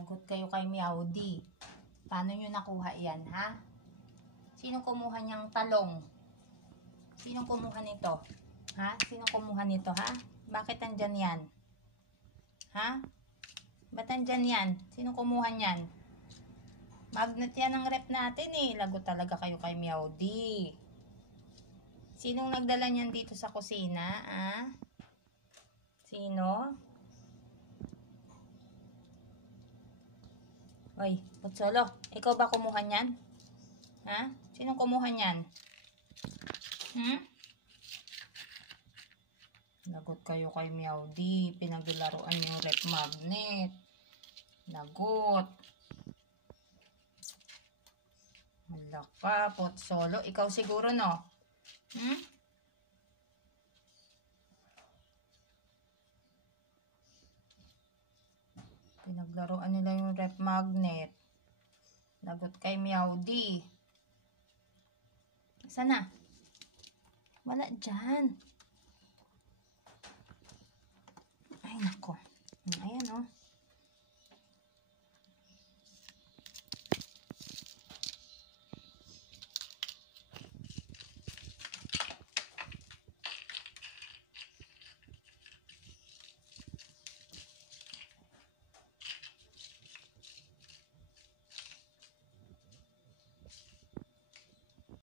Lagot kayo kay Meowdy. Paano nyo nakuha yan, ha? Sino kumuha niyang talong? Sino kumuha nito? Ha? Sino kumuha nito, ha? Bakit andyan yan? Ha? Ba't andyan yan? Sino kumuha niyan? Magnet yan ang rep natin eh. Lagot talaga kayo kay Meowdy. Sinong nagdala niyan dito sa kusina, ha? Sino? Oy, Putsolo, ikaw ba kumuha niyan? Ha? Sinong kumuha niyan? Lagot kayo kay Meowdy. Pinaglaruan yung rep magnet. Lagot. Wala ka, Putsolo. Ikaw siguro, no? Pinaglaruan nila yung rep magnet. Lagot kay Meowdy. Sana? Wala dyan. Ay, nako. Ayan, oh.